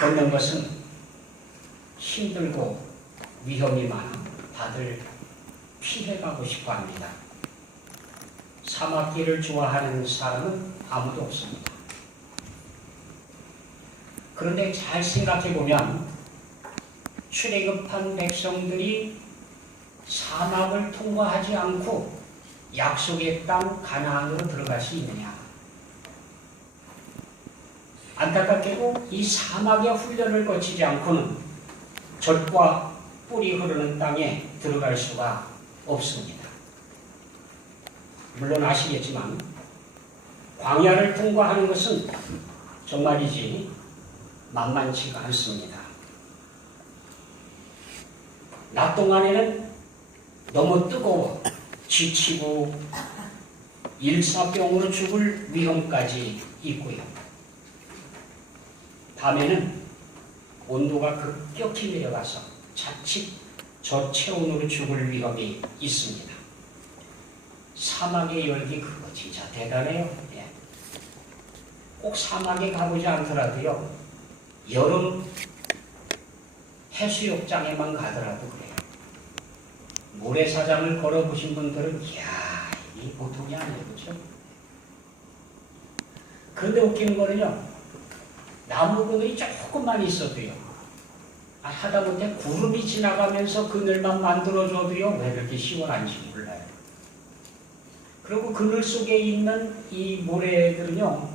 걷는 것은 힘들고 위험이 많아 다들 피해가고 싶어 합니다. 사막길을 좋아하는 사람은 아무도 없습니다. 그런데 잘 생각해 보면 출애굽한 백성들이 사막을 통과하지 않고 약속의 땅 가나안으로 들어갈 수 있느냐? 안타깝게도 이 사막의 훈련을 거치지 않고는 젖과 뿔이 흐르는 땅에 들어갈 수가 없습니다. 물론 아시겠지만 광야를 통과하는 것은 정말이지 만만치가 않습니다. 낮 동안에는 너무 뜨거워 지치고 일사병으로 죽을 위험까지 있고요. 밤에는 온도가 급격히 내려가서 자칫 저체온으로 죽을 위험이 있습니다. 사막의 열기 그거 진짜 대단해요. 예. 꼭 사막에 가보지 않더라도요. 여름 해수욕장에만 가더라도 그래요. 모래사장을 걸어보신 분들은 이야 이게 보통이 아니에요. 그렇죠? 그런데 웃기는 거는요. 나무 그늘이 조금만 있어도요. 하다못해 구름이 지나가면서 그늘만 만들어줘도요. 왜 그렇게 시원한지 몰라요. 그리고 그늘 속에 있는 이 모래들은요.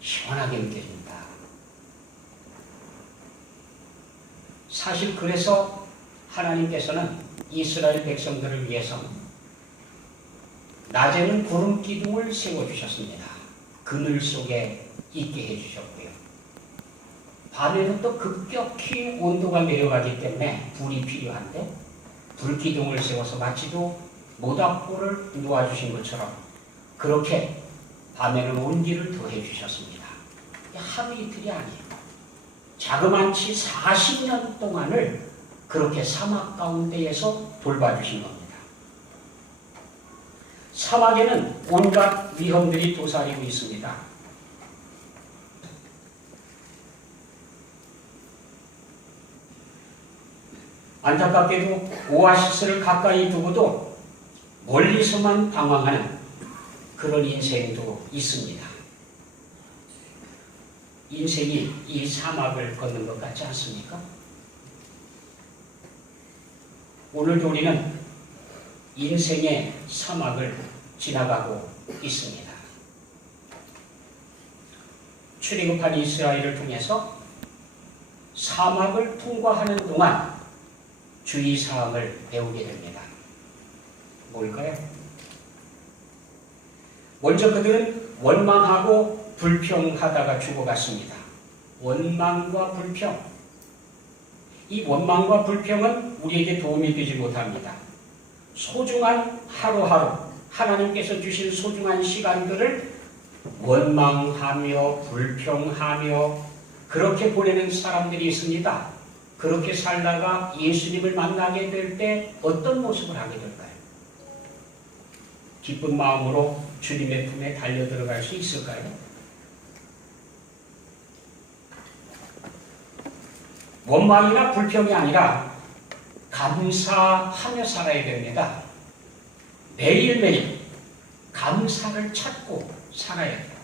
시원하게 느껴집니다. 사실 그래서 하나님께서는 이스라엘 백성들을 위해서 낮에는 구름 기둥을 세워주셨습니다. 그늘 속에 있게 해주셨고요. 밤에는 또 급격히 온도가 내려가기 때문에 불이 필요한데 불기둥을 세워서 마치도 모닥불을 놓아주신 것처럼 그렇게 밤에는 온기를 더해 주셨습니다. 하루 이틀이 아니에요. 자그만치 40년 동안을 그렇게 사막 가운데에서 돌봐주신 겁니다. 사막에는 온갖 위험들이 도사리고 있습니다. 안타깝게도 오아시스를 가까이 두고도 멀리서만 방황하는 그런 인생도 있습니다. 인생이 이 사막을 걷는 것 같지 않습니까? 오늘도 우리는 인생의 사막을 지나가고 있습니다. 출애굽한 이스라엘을 통해서 사막을 통과하는 동안 주의사항을 배우게 됩니다. 뭘까요? 먼저 그들은 원망하고 불평하다가 죽어갔습니다. 원망과 불평. 이 원망과 불평은 우리에게 도움이 되지 못합니다. 소중한 하루하루, 하나님께서 주신 소중한 시간들을 원망하며 불평하며 그렇게 보내는 사람들이 있습니다. 그렇게 살다가 예수님을 만나게 될 때 어떤 모습을 하게 될까요? 기쁜 마음으로 주님의 품에 달려들어갈 수 있을까요? 원망이나 불평이 아니라 감사하며 살아야 됩니다. 매일매일 감사를 찾고 살아야 돼요.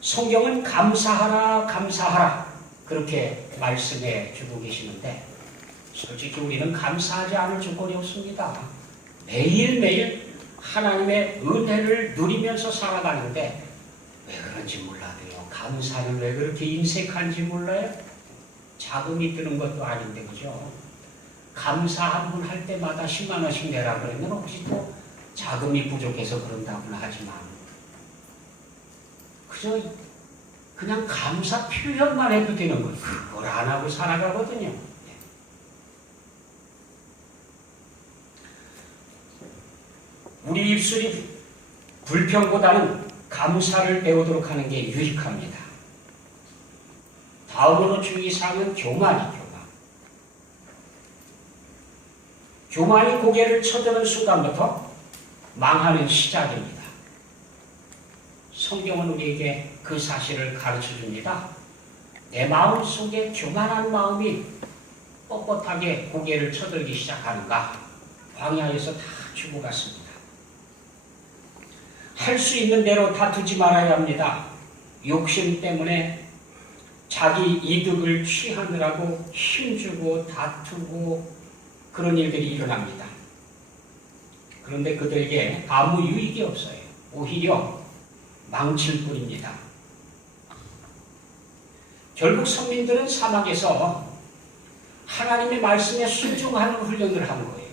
성경은 감사하라 감사하라 그렇게 말씀해 주고 계시는데 솔직히 우리는 감사하지 않을 조건이 없습니다. 매일매일 하나님의 은혜를 누리면서 살아가는데 왜 그런지 몰라도요. 감사는 왜 그렇게 인색한지 몰라요? 자금이 드는 것도 아닌데 그죠? 감사 한 번 할 때마다 10만 원씩 내라 그러면 혹시 또 자금이 부족해서 그런다고는 하지만 그저 그냥 감사 표현만 해도 되는 거예요. 그걸 안 하고 살아가거든요. 우리 입술이 불평보다는 감사를 배우도록 하는 게 유익합니다. 다음으로 주의사항은 교만이 교만. 교만이 고개를 쳐드는 순간부터 망하는 시작입니다. 성경은 우리에게 그 사실을 가르쳐 줍니다. 내 마음 속에 교만한 마음이 뻣뻣하게 고개를 쳐들기 시작하는가? 광야에서 다 죽어갔습니다. 할 수 있는 대로 다투지 말아야 합니다. 욕심 때문에 자기 이득을 취하느라고 힘주고 다투고 그런 일들이 일어납니다. 그런데 그들에게 아무 유익이 없어요. 오히려 망칠 뿐입니다. 결국 선민들은 사막에서 하나님의 말씀에 순종하는 훈련을 한 거예요.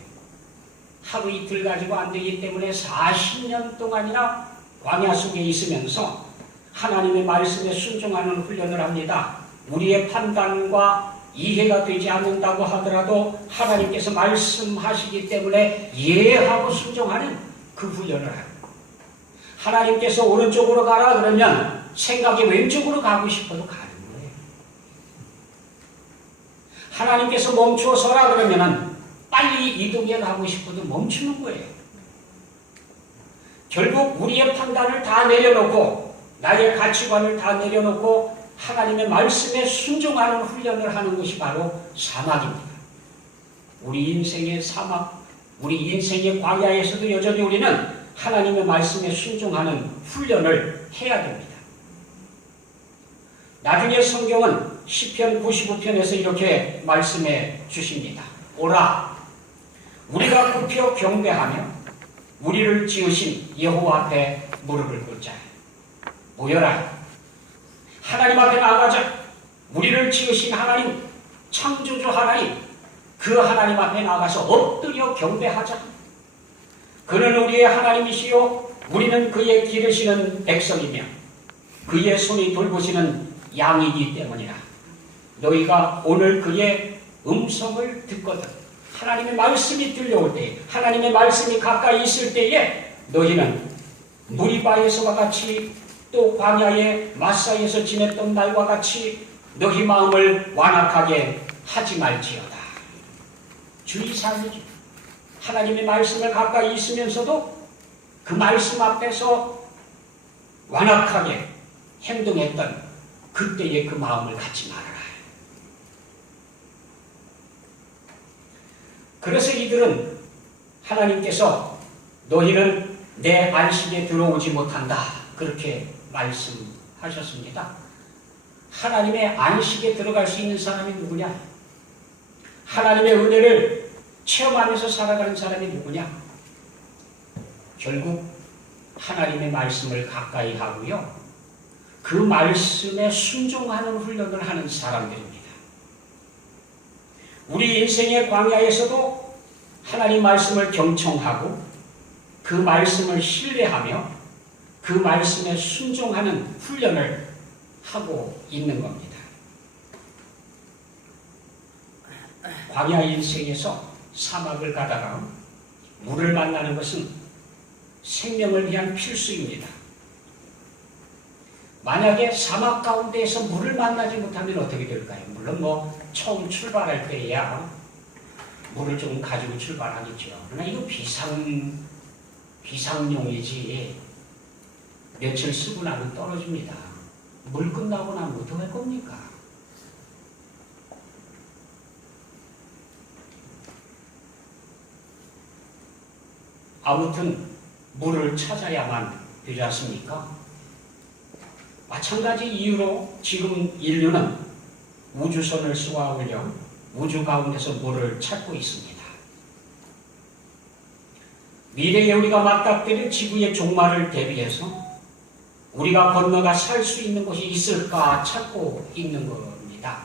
하루 이틀 가지고 안 되기 때문에 40년 동안이나 광야 속에 있으면서 하나님의 말씀에 순종하는 훈련을 합니다. 우리의 판단과 이해가 되지 않는다고 하더라도 하나님께서 말씀하시기 때문에 이해하고 순종하는 그 훈련을 합니다. 하나님께서 오른쪽으로 가라 그러면 생각이 왼쪽으로 가고 싶어도 가는 거예요. 하나님께서 멈추어 서라 그러면 빨리 이동해 가고 싶어도 멈추는 거예요. 결국 우리의 판단을 다 내려놓고 나의 가치관을 다 내려놓고 하나님의 말씀에 순종하는 훈련을 하는 것이 바로 사막입니다. 우리 인생의 사막, 우리 인생의 광야에서도 여전히 우리는 하나님의 말씀에 순종하는 훈련을 해야 됩니다. 나중에 성경은 시편 95편에서 이렇게 말씀해 주십니다. 오라, 우리가 굽혀 경배하며 우리를 지으신 여호와 앞에 무릎을 꿇자. 모여라. 하나님 앞에 나아가자. 우리를 지으신 하나님, 창조주 하나님, 그 하나님 앞에 나가서 엎드려 경배하자. 그는 우리의 하나님이시요 우리는 그의 기르시는 백성이며 그의 손이 돌보시는 양이기 때문이라. 너희가 오늘 그의 음성을 듣거든 하나님의 말씀이 들려올 때, 하나님의 말씀이 가까이 있을 때에 너희는 무리바에서와 같이 또 광야의 마사에서 지냈던 날과 같이 너희 마음을 완악하게 하지 말지어다. 주의사항이죠. 하나님의 말씀을 가까이 있으면서도 그 말씀 앞에서 완악하게 행동했던 그때의 그 마음을 갖지 말아라. 그래서 이들은 하나님께서 너희는 내 안식에 들어오지 못한다. 그렇게 말씀하셨습니다. 하나님의 안식에 들어갈 수 있는 사람이 누구냐? 하나님의 은혜를 체험하면서 살아가는 사람이 누구냐? 결국 하나님의 말씀을 가까이 하고요. 그 말씀에 순종하는 훈련을 하는 사람들입니다. 우리 인생의 광야에서도 하나님 말씀을 경청하고 그 말씀을 신뢰하며 그 말씀에 순종하는 훈련을 하고 있는 겁니다. 광야 인생에서 사막을 가다가 물을 만나는 것은 생명을 위한 필수입니다. 만약에 사막 가운데에서 물을 만나지 못하면 어떻게 될까요? 물론 처음 출발할 때야 물을 좀 가지고 출발하겠죠. 그러나 이거 비상용이지 며칠 쓰고 나면 떨어집니다. 물 끝나고 나면 어떡할 겁니까? 아무튼 물을 찾아야만 되지 않습니까? 마찬가지 이유로 지금 인류는 우주선을 쏘아 올려 우주 가운데서 물을 찾고 있습니다. 미래에 우리가 맞닥뜨릴 지구의 종말을 대비해서 우리가 건너가 살 수 있는 곳이 있을까 찾고 있는 겁니다.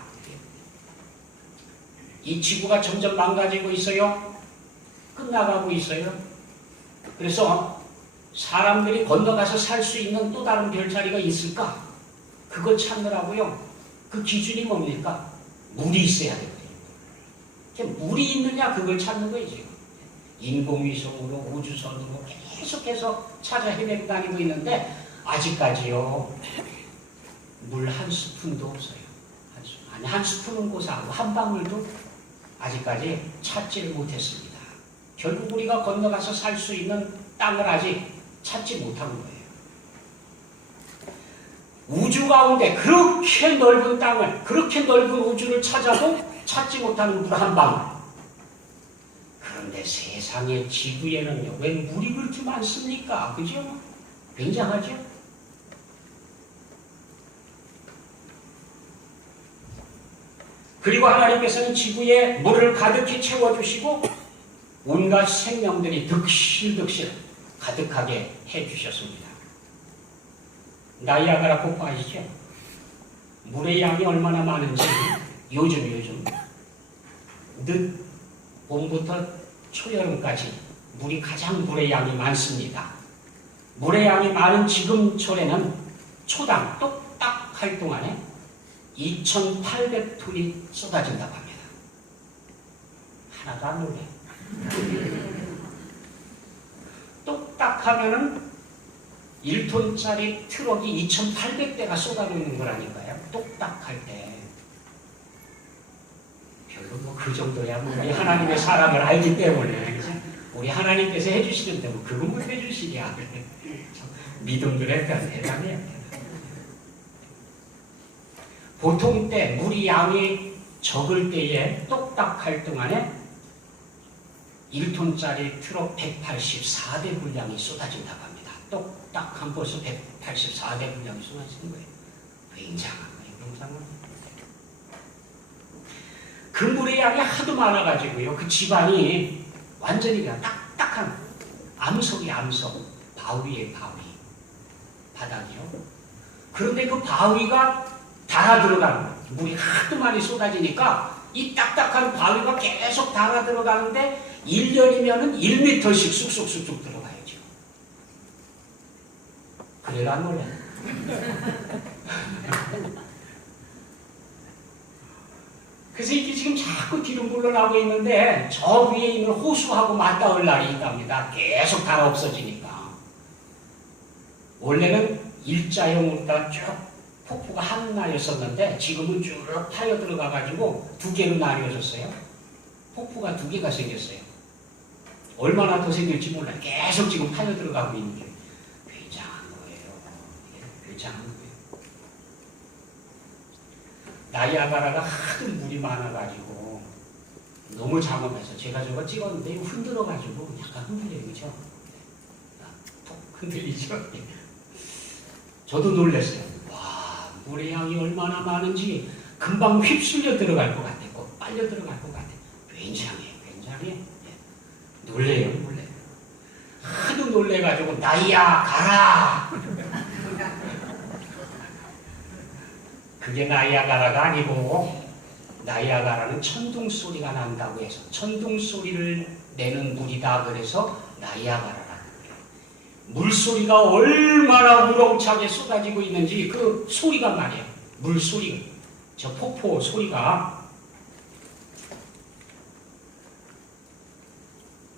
이 지구가 점점 망가지고 있어요. 끝나가고 있어요. 그래서 사람들이 건너가서 살 수 있는 또 다른 별자리가 있을까? 그거 찾느라고요. 그 기준이 뭡니까? 물이 있어야 돼요. 물이 있느냐 그걸 찾는 거예요. 지금. 인공위성으로 우주선으로 계속해서 찾아 헤매고 다니고 있는데 아직까지요. 물 한 스푼도 없어요. 한 스푼은 고사하고 한 방울도 아직까지 찾지를 못했습니다. 결국 우리가 건너가서 살 수 있는 땅을 아직 찾지 못한 거예요. 우주 가운데 그렇게 넓은 땅을, 그렇게 넓은 우주를 찾아도 찾지 못하는 물 한 방울. 그런데 세상의 지구에는요, 왜 물이 그렇게 많습니까? 그죠? 굉장하죠? 그리고 하나님께서는 지구에 물을 가득히 채워주시고 온갖 생명들이 득실득실 가득하게 해주셨습니다. 나이아가라 폭포 아시죠? 물의 양이 얼마나 많은지 요즘 늦 봄부터 초여름까지 물이 가장 물의 양이 많습니다. 물의 양이 많은 지금철에는 초당 똑딱 할 동안에 2,800톤이 쏟아진다고 합니다. 하나도 안 놀래. 똑딱 하면은 1톤짜리 트럭이 2,800대가 쏟아놓는 거라니까요. 똑딱 할 때. 별로 뭐 그 정도야. 뭐 우리 하나님의 사랑을 알기 때문에. 우리 하나님께서 해주시는데 뭐 그거 못 해주시냐. 믿음들에 대단해요. 보통 때 물이 양이 적을 때에 똑딱 할 동안에 1톤짜리 트럭 184대 분량이 쏟아진다고 합니다. 똑딱 한 벌써 184대 분량이 쏟아지는 거예요. 굉장한 거예요. 영상은. 그 물의 양이 하도 많아가지고요. 그 집안이 완전히 그냥 딱딱한 암석이 암석. 바위에 바위. 바닥이요. 그런데 그 바위가 닳아 들어가는 거예요. 물이 하도 많이 쏟아지니까 이 딱딱한 바위가 계속 닳아 들어가는데 1년이면은 1m씩 쑥쑥쑥쑥 들어가야죠. 그래라 안 놀래. 그래서 이게 지금 자꾸 뒤로 물러나고 있는데 저 위에 있는 호수하고 맞닿을 날이 있답니다. 계속 닳아 없어지니까. 원래는 일자형으로 쭉 폭포가 하나였었는데 지금은 쭉 파여 들어가가지고 두 개로 나뉘어졌어요. 폭포가 두 개가 생겼어요. 얼마나 더 생길지 몰라요. 계속 지금 파여 들어가고 있는 게 굉장한 거예요. 굉장한 거예요. 나이아가라가 하도 물이 많아가지고 너무 장엄해서 제가 저거 찍었는데 흔들어가지고 약간 흔들려요. 그죠? 톡 흔들리죠? 저도 놀랐어요. 와, 물의 양이 얼마나 많은지 금방 휩쓸려 들어갈 것 같았고 빨려 들어갈 것 같아요. 굉장히 놀래요. 하도 놀래가지고 나이야 가라. 그게 나이아가라가 아니고 나이아가라는 천둥 소리가 난다고 해서 천둥 소리를 내는 물이다 그래서 나이아가라라는 거예요. 물소리가 얼마나 우렁차게 쏟아지고 있는지 그 소리가 말이에요. 물소리, 저 폭포 소리가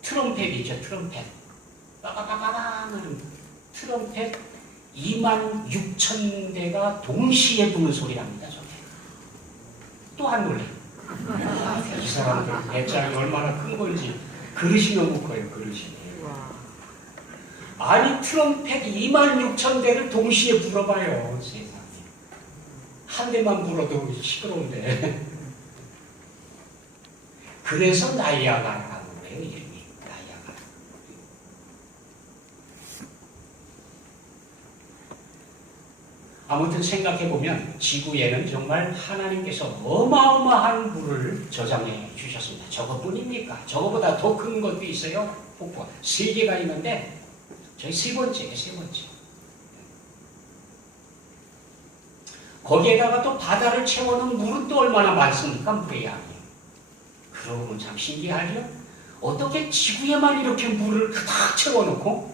트럼펫이죠. 트럼펫. 빠바바바바 하는 트럼펫 26,000대가 동시에 부는 소리랍니다. 또 한 놀래. 이 사람들 배짱이 얼마나 큰 건지 그릇이 너무 커요. 그릇이. 아니 트럼펫 26,000대를 동시에 불어봐요. 세상에. 한 대만 불어도 시끄러운데. 그래서 나이아가라고 그래요. 이름이. 나이아가라. 아무튼 생각해보면 지구에는 정말 하나님께서 어마어마한 물을 저장해 주셨습니다. 저것뿐입니까? 저거보다 더 큰 것도 있어요. 폭포가 3개가 있는데 저희 세 번째. 거기에다가 또 바다를 채워놓은 물은 또 얼마나 많습니까? 물의 양이. 그러고 보면 참 신기하죠? 어떻게 지구에만 이렇게 물을 가득 채워놓고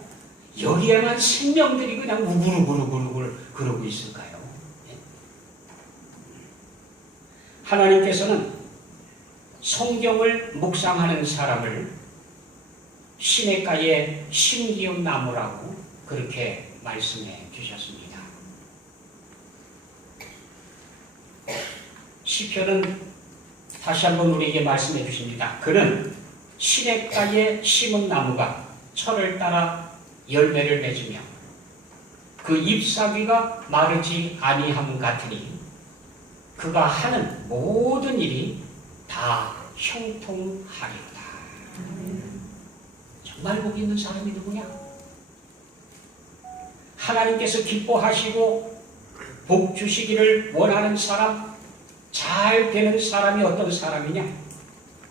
여기에만 생명들이 그냥 우글우글 그러고 있을까요? 하나님께서는 성경을 묵상하는 사람을 시냇가의 신기한 나무라고 그렇게 말씀해 주셨습니다. 시편은 다시 한번 우리에게 말씀해 주십니다. 그는 시냇가에 심은 나무가 철을 따라 열매를 맺으며 그 잎사귀가 마르지 아니함 같으니 그가 하는 모든 일이 다 형통하리로다. 정말 복 있는 사람이 누구냐? 하나님께서 기뻐하시고 복 주시기를 원하는 사람, 잘 되는 사람이 어떤 사람이냐?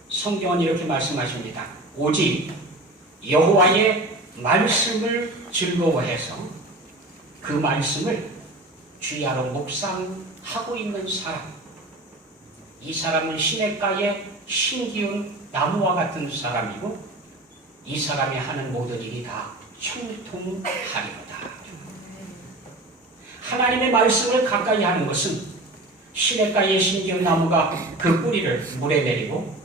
성경은 이렇게 말씀하십니다. 오직 여호와의 말씀을 즐거워해서 그 말씀을 주야로 묵상하고 있는 사람, 이 사람은 시냇가에 심기운 나무와 같은 사람이고 이 사람이 하는 모든 일이 다 형통하리로다. 하나님의 말씀을 가까이 하는 것은 시냇가에 심기운 나무가 그 뿌리를 물에 내리고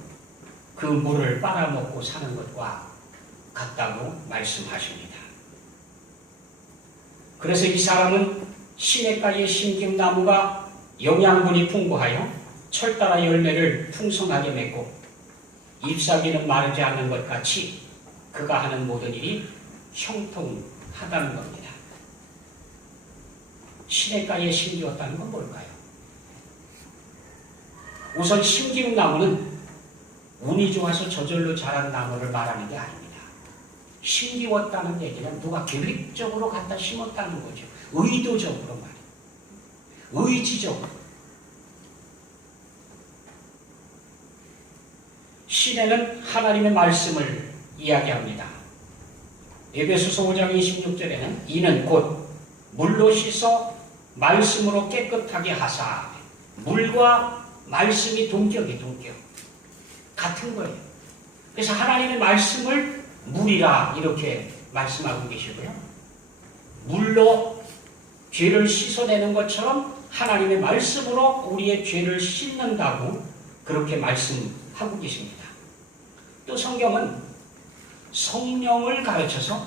그 물을 빨아먹고 사는 것과 같다고 말씀하십니다. 그래서 이 사람은 시냇가에 심긴 나무가 영양분이 풍부하여 철따라 열매를 풍성하게 맺고 잎사귀는 마르지 않는 것 같이 그가 하는 모든 일이 형통하다는 겁니다. 시냇가에 심기웠다는 건 뭘까요? 우선 심기운 나무는 운이 좋아서 저절로 자란 나무를 말하는 게 아닙니다. 심기웠다는 얘기는 누가 계획적으로 갖다 심었다는 거죠. 의도적으로 말이에요. 의지적으로. 시내는 하나님의 말씀을 이야기합니다. 에베소서 5장 26절에는 이는 곧 물로 씻어 말씀으로 깨끗하게 하사, 물과 말씀이 동격이 동격 같은 거예요. 그래서 하나님의 말씀을 물이라 이렇게 말씀하고 계시고요. 물로 죄를 씻어내는 것처럼 하나님의 말씀으로 우리의 죄를 씻는다고 그렇게 말씀하고 계십니다. 또 성경은 성령을 가르쳐서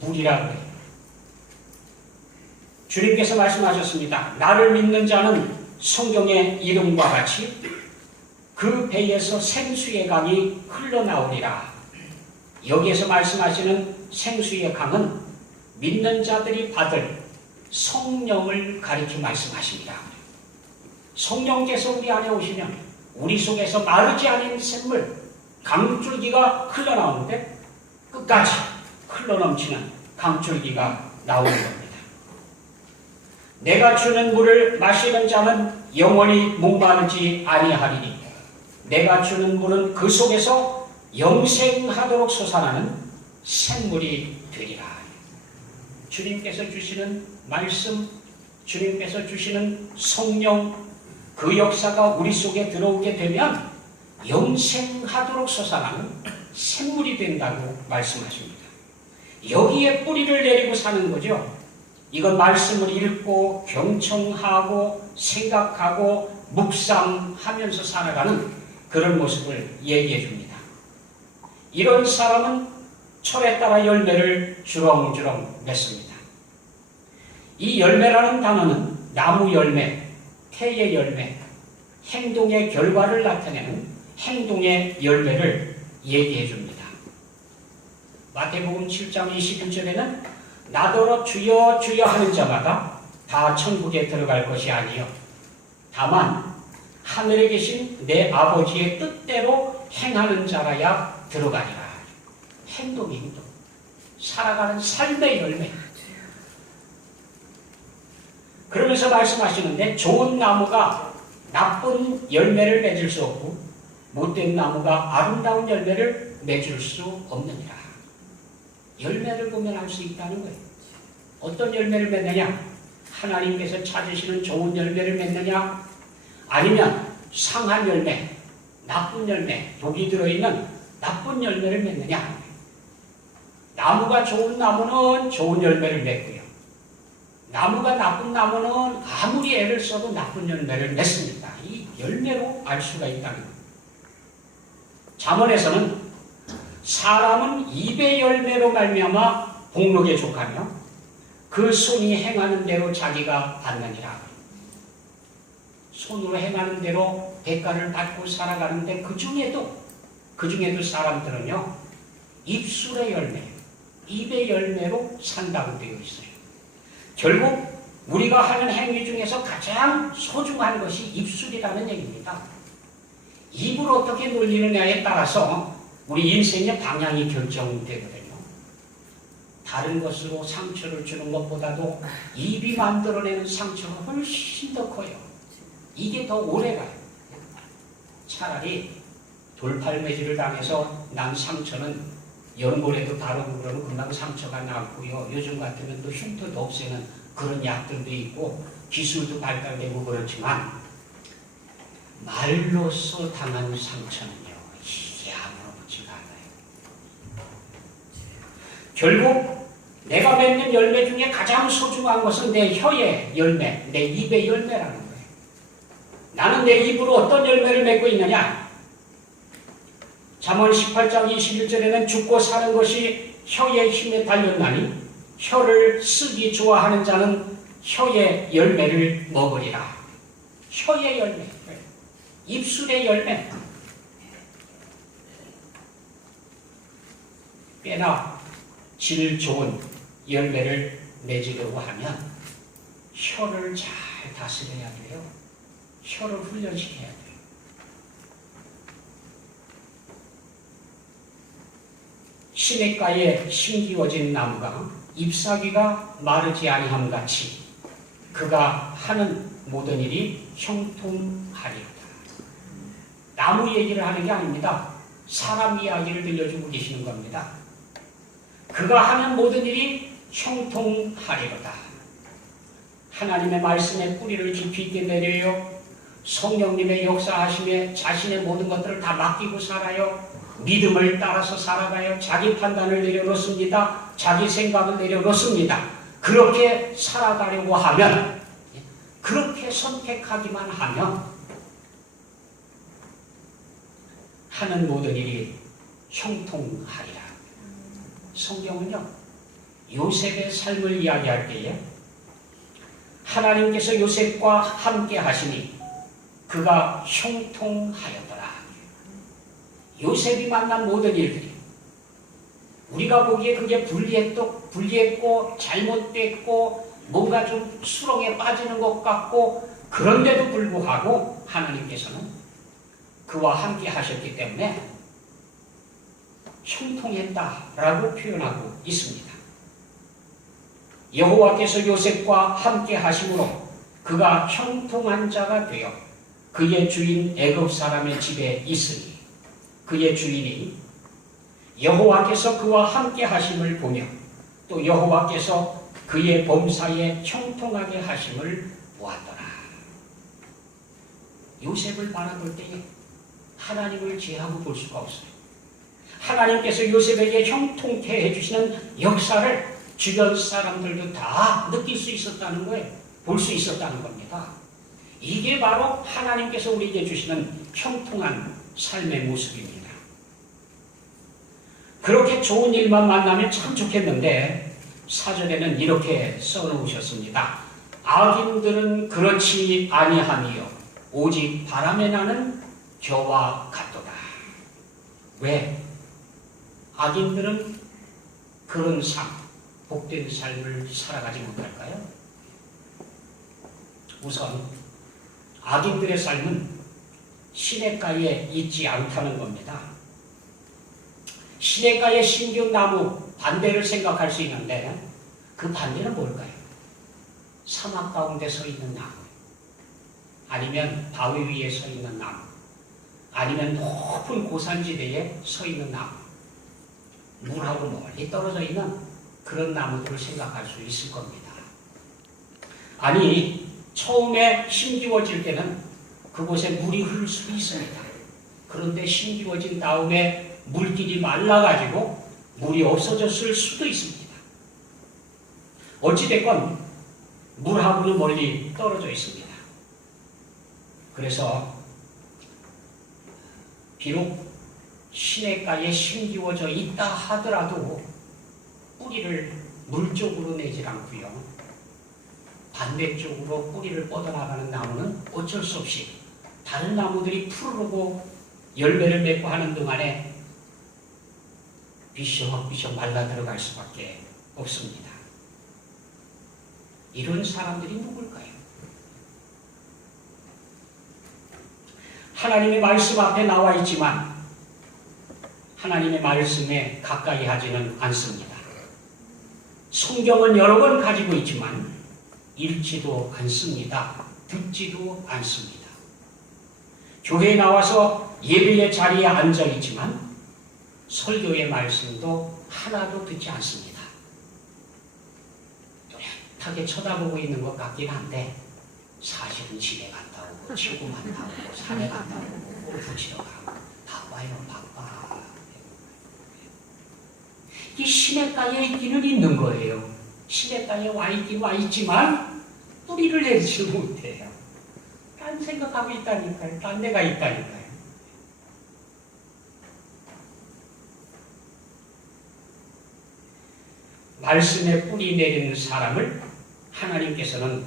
물이라고 해요. 주님께서 말씀하셨습니다. 나를 믿는 자는 성경의 이름과 같이 그 배에서 생수의 강이 흘러나오리라. 여기에서 말씀하시는 생수의 강은 믿는 자들이 받을 성령을 가리켜 말씀하십니다. 성령께서 우리 안에 오시면 우리 속에서 마르지 않은 샘물, 강줄기가 흘러나오는데 끝까지 흘러넘치는 강줄기가 나오는 겁니다. 내가 주는 물을 마시는 자는 영원히 목마르지 아니하리니 내가 주는 물은 그 속에서 영생하도록 솟아나는 샘물이 되리라. 주님께서 주시는 말씀, 주님께서 주시는 성령, 그 역사가 우리 속에 들어오게 되면 영생하도록 솟아나는 샘물이 된다고 말씀하십니다. 여기에 뿌리를 내리고 사는 거죠. 이건 말씀을 읽고 경청하고 생각하고 묵상하면서 살아가는 그런 모습을 얘기해 줍니다. 이런 사람은 철에 따라 열매를 주렁주렁 맺습니다. 이 열매라는 단어는 나무 열매, 태의 열매, 행동의 결과를 나타내는 행동의 열매를 얘기해 줍니다. 마태복음 7장 21절에는 나더러 주여 주여 하는 자마다 다 천국에 들어갈 것이 아니요 다만 하늘에 계신 내 아버지의 뜻대로 행하는 자라야 들어가리라. 행동이 행동. 살아가는 삶의 열매. 그러면서 말씀하시는데 좋은 나무가 나쁜 열매를 맺을 수 없고 못된 나무가 아름다운 열매를 맺을 수 없느니라. 열매를 보면 알 수 있다는 거예요. 어떤 열매를 맺느냐? 하나님께서 찾으시는 좋은 열매를 맺느냐? 아니면 상한 열매, 나쁜 열매, 독이 들어있는 나쁜 열매를 맺느냐? 나무가 좋은 나무는 좋은 열매를 맺고요. 나무가 나쁜 나무는 아무리 애를 써도 나쁜 열매를 맺습니다. 이 열매로 알 수가 있다는 거예요. 잠언에서는 사람은 입의 열매로 말미암아 복록에 족하며 그 손이 행하는 대로 자기가 받느니라. 손으로 행하는 대로 대가를 받고 살아가는데 그 중에도 사람들은요 입술의 열매, 입의 열매로 산다고 되어 있어요. 결국 우리가 하는 행위 중에서 가장 소중한 것이 입술이라는 얘기입니다. 입을 어떻게 놀리느냐에 따라서 우리 인생의 방향이 결정되거든요. 다른 것으로 상처를 주는 것보다도 입이 만들어내는 상처가 훨씬 더 커요. 이게 더 오래가요. 차라리 돌팔매질을 당해서 난 상처는 연골에도 다루고 그러면 금방 상처가 나고요. 요즘 같으면 또 흉터도 없애는 그런 약들도 있고 기술도 발달되고 그렇지만 말로써 당한 상처는요. 이게 아무렇지가 않아요. 결국 내가 맺는 열매 중에 가장 소중한 것은 내 혀의 열매, 내 입의 열매라는 거예요. 나는 내 입으로 어떤 열매를 맺고 있느냐? 잠언 18장 21절에는 죽고 사는 것이 혀의 힘에 달렸나니 혀를 쓰기 좋아하는 자는 혀의 열매를 먹으리라. 혀의 열매, 입술의 열매. 꽤나 질 좋은 열매를 맺으려고 하면 혀를 잘 다스려야 돼요. 혀를 훈련시켜야 돼요. 시냇가에 심기워진 나무가 잎사귀가 마르지 아니함 같이 그가 하는 모든 일이 형통하리로다. 나무 얘기를 하는 게 아닙니다. 사람 이야기를 들려주고 계시는 겁니다. 그가 하는 모든 일이 형통하리로다. 하나님의 말씀에 뿌리를 깊이 있게 내려요. 성령님의 역사하심에 자신의 모든 것들을 다 맡기고 살아요. 믿음을 따라서 살아가요. 자기 판단을 내려놓습니다. 자기 생각을 내려놓습니다. 그렇게 살아가려고 하면, 그렇게 선택하기만 하면 하는 모든 일이 형통하리라. 성경은요, 요셉의 삶을 이야기할 때에 하나님께서 요셉과 함께 하시니 그가 형통하였더라. 요셉이 만난 모든 일들이 우리가 보기에 그게 불리했고 잘못됐고 뭔가 좀 수렁에 빠지는 것 같고 그런데도 불구하고 하나님께서는 그와 함께 하셨기 때문에 형통했다라고 표현하고 있습니다. 여호와께서 요셉과 함께 하심으로 그가 형통한 자가 되어 그의 주인 애굽 사람의 집에 있으니 그의 주인이 여호와께서 그와 함께 하심을 보며 또 여호와께서 그의 범사에 형통하게 하심을 보았더라. 요셉을 바라볼 때에 하나님을 제하고 볼 수가 없어요. 하나님께서 요셉에게 형통케 해주시는 역사를 주변 사람들도 다 느낄 수 있었다는 거예요. 볼 수 있었다는 겁니다. 이게 바로 하나님께서 우리에게 주시는 형통한 삶의 모습입니다. 그렇게 좋은 일만 만나면 참 좋겠는데 사전에는 이렇게 써놓으셨습니다. 악인들은 그렇지 아니하며 오직 바람에 나는 겨와 같도다. 왜? 악인들은 그런 삶, 복된 삶을 살아가지 못할까요? 우선 악인들의 삶은 시냇가에 있지 않다는 겁니다. 시냇가에 심기운 나무 반대를 생각할 수 있는데 그 반대는 뭘까요? 사막 가운데 서 있는 나무, 아니면 바위 위에 서 있는 나무, 아니면 높은 고산지대에 서 있는 나무, 물하고 멀리 떨어져 있는 그런 나무들을 생각할 수 있을 겁니다. 아니, 처음에 심기워질 때는 그곳에 물이 흐를 수 있습니다. 그런데 심기워진 다음에 물길이 말라가지고 물이 없어졌을 수도 있습니다. 어찌됐건 물하고는 멀리 떨어져 있습니다. 그래서 비록 시냇가에 심기워져 있다 하더라도 뿌리를 물 쪽으로 내질 않고요. 반대쪽으로 뿌리를 뻗어나가는 나무는 어쩔 수 없이 다른 나무들이 푸르르고 열매를 맺고 하는 동안에 비셔비셔 말라 들어갈 수밖에 없습니다. 이런 사람들이 누굴까요? 하나님의 말씀 앞에 나와 있지만 하나님의 말씀에 가까이 하지는 않습니다. 성경은 여러 권 가지고 있지만 읽지도 않습니다. 듣지도 않습니다. 교회에 나와서 예배의 자리에 앉아 있지만 설교의 말씀도 하나도 듣지 않습니다. 뚜렷하게 쳐다보고 있는 것 같긴 한데 사실은 집에 갔다 오고 친구 만나고 산에 갔다 오고 골프 치러 가고 바빠요, 바빠. 이 시냇가에 있기는 있는 거예요. 시냇가에 와 있긴 와 있지만 뿌리를 내리지 못해요. 딴 생각하고 있다니까요. 딴 데가 있다니까요. 말씀에 뿌리 내리는 사람을 하나님께서는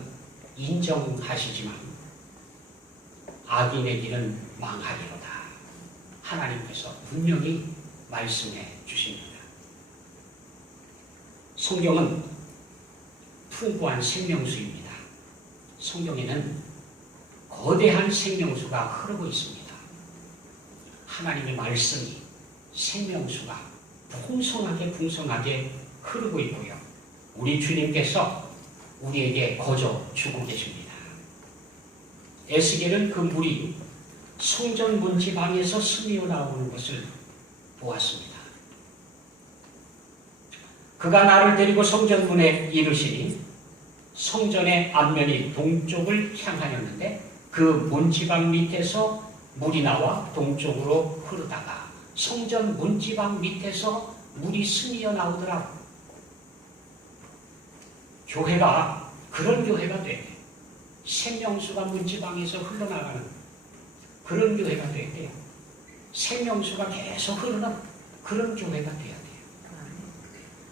인정하시지만 악인의 길은 망하리로다. 하나님께서 분명히 말씀해 주십니다. 성경은 풍부한 생명수입니다. 성경에는 거대한 생명수가 흐르고 있습니다. 하나님의 말씀이 생명수가 풍성하게 흐르고 있고요. 우리 주님께서 우리에게 거저 주고 계십니다. 에스겔은 그 물이 성전 문지방에서 스며 나오는 것을 보았습니다. 그가 나를 데리고 성전문에 이르시니 성전의 앞면이 동쪽을 향하였는데 그 문지방 밑에서 물이 나와 동쪽으로 흐르다가 성전 문지방 밑에서 물이 스며 나오더라고. 교회가 그런 교회가 돼야 돼요. 생명수가 문지방에서 흘러나가는 그런 교회가 돼야 돼요. 생명수가 계속 흐르는 그런 교회가 돼야 돼요.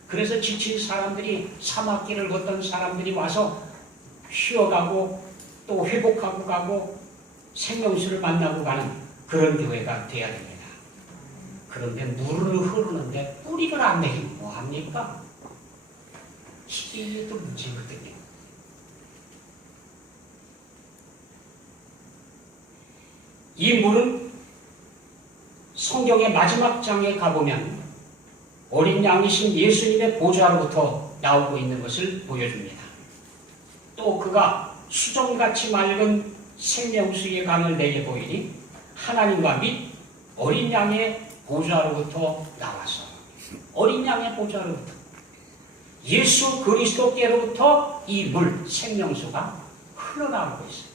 그래서 지친 사람들이 사막길을 걷던 사람들이 와서 쉬어가고 또 회복하고 가고 생명수를 만나고 가는 그런 교회가 돼야 됩니다. 그런데 물을 흐르는데 뿌리를 안 내리면 뭐합니까? 이게 또 문제거든요. 이 물은 성경의 마지막 장에 가보면 어린 양이신 예수님의 보좌로부터 나오고 있는 것을 보여줍니다. 또 그가 수정같이 맑은 생명수의 강을 내게 보이니 하나님과 및 어린 양의 보좌로부터 나와서 어린 양의 보좌로부터 예수 그리스도께로부터 이 물, 생명수가 흘러나오고 있어요.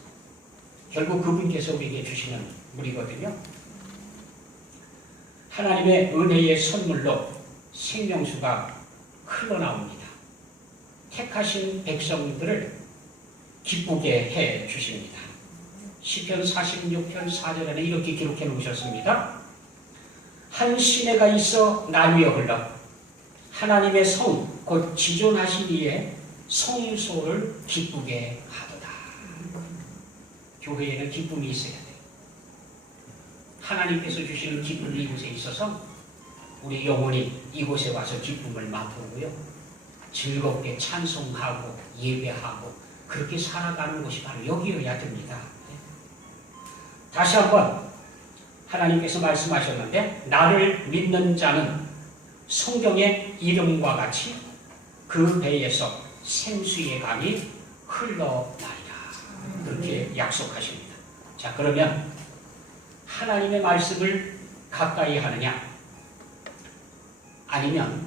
결국 그분께서 우리에게 주시는 물이거든요. 하나님의 은혜의 선물로 생명수가 흘러나옵니다. 택하신 백성들을 기쁘게 해 주십니다. 시편 46편 4절에는 이렇게 기록해 놓으셨습니다. 한 시내가 있어 나뉘어 흘러 하나님의 성, 곧 지존하신 이의 성소를 기쁘게 하도다. 교회에는 기쁨이 있어야 돼요. 하나님께서 주시는 기쁨이 이곳에 있어서 우리 영혼이 이곳에 와서 기쁨을 맛보고요. 즐겁게 찬송하고 예배하고 그렇게 살아가는 것이 바로 여기여야 됩니다. 다시 한번 하나님께서 말씀하셨는데 나를 믿는 자는 성경의 이름과 같이 그 배에서 생수의 강이 흘러나리라. 그렇게 약속하십니다. 자, 그러면 하나님의 말씀을 가까이 하느냐 아니면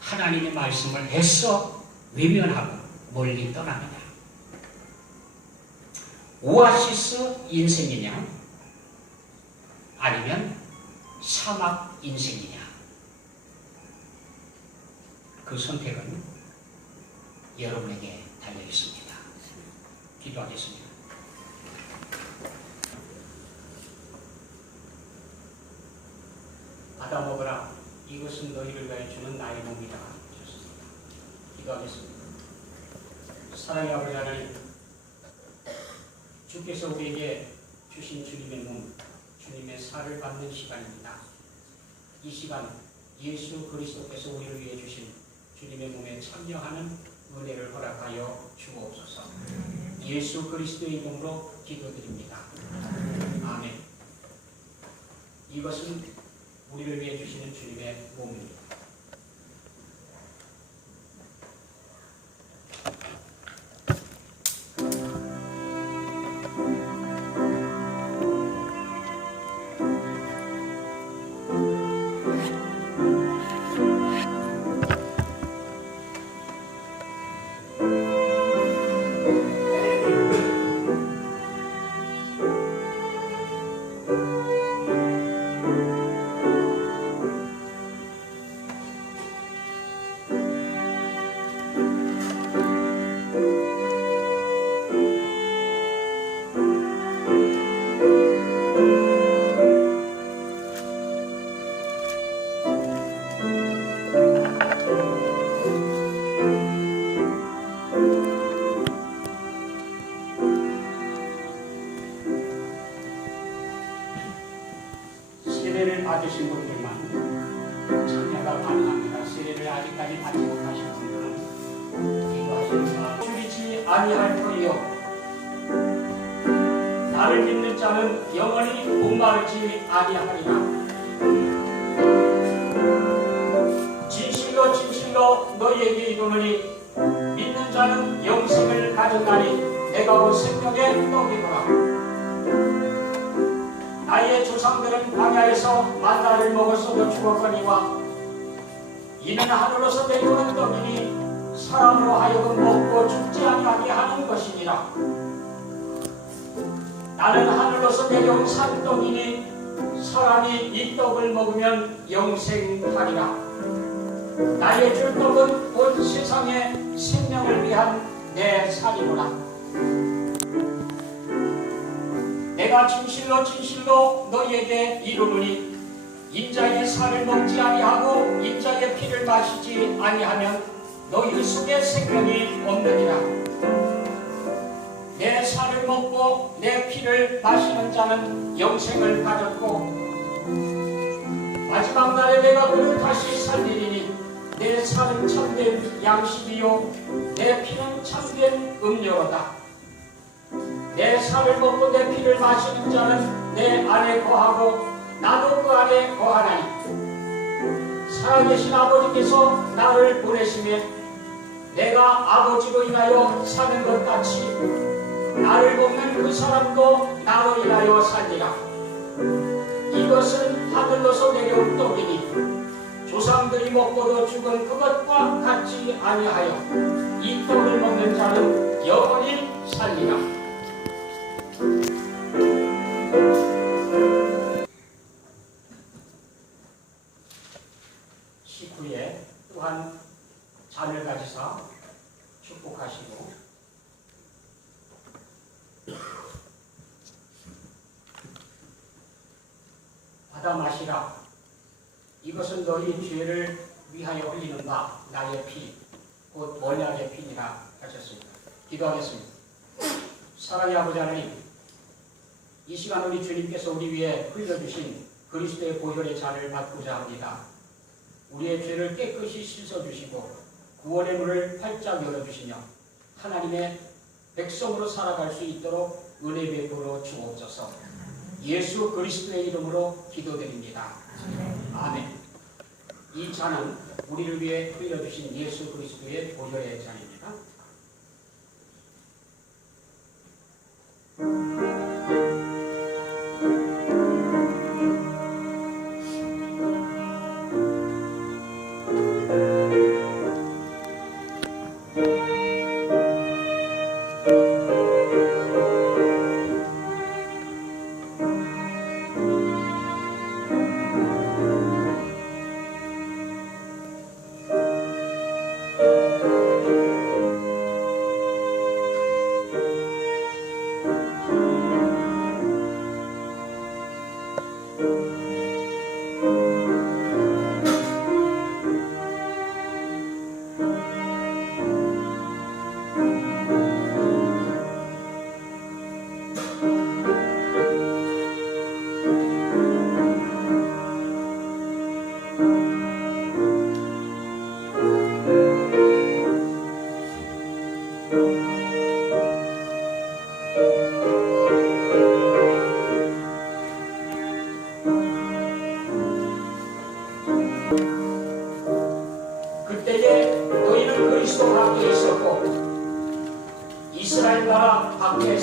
하나님의 말씀을 애써 외면하고 멀리 떠나느냐, 오아시스 인생이냐 아니면 사막 인생이냐, 그 선택은 여러분에게 달려 있습니다. 기도하겠습니다. 받아 먹으라. 이것은 너희를 위하여 주는 나의 몸이다. 하셨습니다. 기도하겠습니다. 사랑의 아버지 하나님, 주께서 우리에게 주신 주님의 몸, 주님의 살을 받는 시간입니다. 이 시간 예수 그리스도께서 우리를 위해 주신 주님의 몸에 참여하는 은혜를 허락하여 주옵소서. 예수 그리스도의 이름으로 기도드립니다. 아멘. 이것은 우리를 위해 주시는 주님의 몸입니다. 세례를 받으신 분들만 참여가 가능합니다. 세례를 아직까지 받지 못하신 분들은 기도하십니다. 줄이지 아니할 터이요 나를 믿는 자는 영원히 목마르지 아니하리라. 진실로 진실로 너희에게 이르노니 믿는 자는 영생을 가져가니 내가 곧 생명의 떡이노라. 나의 조상들은 광야에서 만나를 먹었어도 죽었거니와 이는 하늘로서 내려오는 떡이니 사람으로 하여금 먹고 죽지 아니하게 하는 것이니라. 나는 하늘로서 내려온 산떡이니 사람이 이 떡을 먹으면 영생하리라. 나의 줄 떡은 온 세상의 생명을 위한 내 살이구나. 내가 진실로 진실로 너희에게 이르노니 인자의 살을 먹지 아니하고 인자의 피를 마시지 아니하면 너희 속에 생명이 없느니라. 내 살을 먹고 내 피를 마시는 자는 영생을 가졌고 마지막 날에 내가 그를 다시 살리리니 내 살은 참된 양식이요 내 피는 참된 음료로다. 내 살을 먹고 내 피를 마시는 자는 내 안에 거하고 나도 그 안에 거하나니 살아계신 아버지께서 나를 보내시며 내가 아버지로 인하여 사는 것 같이 나를 먹는 그 사람도 나로 인하여 살리라. 이것은 하늘로서 내려온 떡이니 조상들이 먹고도 죽은 그것과 같지 아니하여 이 떡을 먹는 자는 영원히 살리라. 식후에 또한 잔을 가지사 축복하시고 받아 마시라. 이것은 너희 죄를 위하여 흘리는 바 나의 피 곧 언약의 피니라 하셨습니다. 기도하겠습니다. 사랑의 아버지 하나님, 이 시간 우리 주님께서 우리 위해 흘려주신 그리스도의 보혈의 잔을 받고자 합니다. 우리의 죄를 깨끗이 씻어주시고 구원의 문을 활짝 열어주시며 하나님의 백성으로 살아갈 수 있도록 은혜 베풀어 주옵소서. 예수 그리스도의 이름으로 기도드립니다. 아멘. 이 잔은 우리를 위해 흘려주신 예수 그리스도의 보혈의 잔입니다.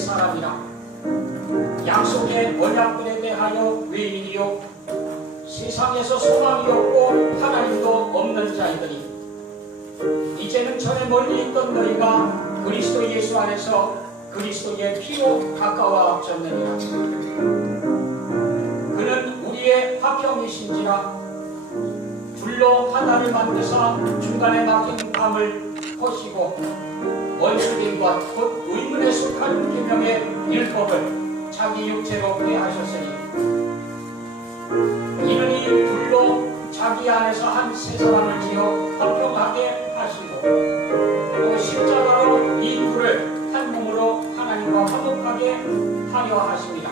옛사람이라 약속의 언약들에 대하여 외인이요 세상에서 소망이 없고 하나님도 없는 자이더니 이제는 전에 멀리 있던 너희가 그리스도 예수 안에서 그리스도의 피로 가까워졌느니라. 그는 우리의 화평이신지라 둘로 하나를 만드사 중간에 막힌 감을 허시고 원수된 것 곧 의문에 속한 계명의 율법을 자기 육체로 폐하셨으니 이는 이 둘로 자기 안에서 한 세 사람을 지어 화평하게 하시고 또 십자가로 이 둘을 한 몸으로 하나님과 화목하게 하려 하십니다.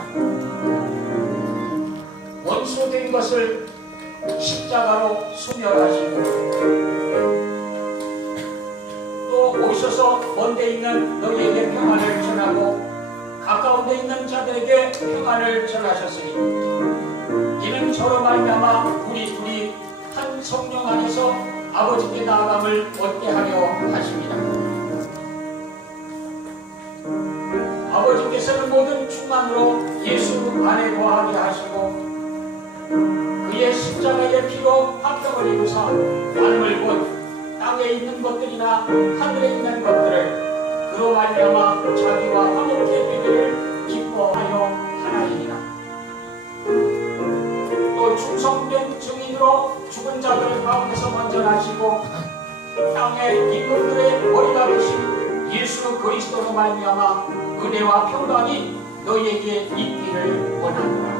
원수된 것을 십자가로 소멸하시고 또 오셔서 먼데 있는 너희에게 평안을 전하고 가까운 데 있는 자들에게 평안을 전하셨으니 이는 저로 말미암아 우리 둘이 한 성령 안에서 아버지께 나아감을 얻게 하려 하십니다. 아버지께서는 모든 충만으로 예수 안에 거하게 하시고 그의 십자가의 피로 화평을 이루사 만물 곧 땅에 있는 것들이나 하늘에 있는 것들을 그로 말미암아 자기와 화목해 되기를 기뻐하여 하나이니라. 또 충성된 증인으로 죽은 자들 가운데서 먼저 나시고 땅의 임금들의 머리가 되신 예수 그리스도로 말미암아 은혜와 평강이 너희에게 있기를 원하노라.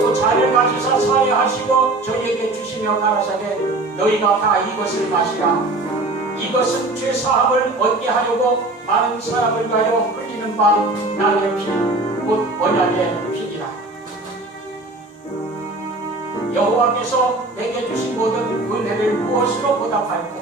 또 자를 가지사 사해하시고 저희에게 주시며 가라사대 너희가 다 이것을 마시라. 이것은 죄 사함을 얻게 하려고 많은 사람을 위하여 흘리는 바 나의 피 곧 언약의 피니라. 여호와께서 내게 주신 모든 은혜를 무엇으로 보답할꼬?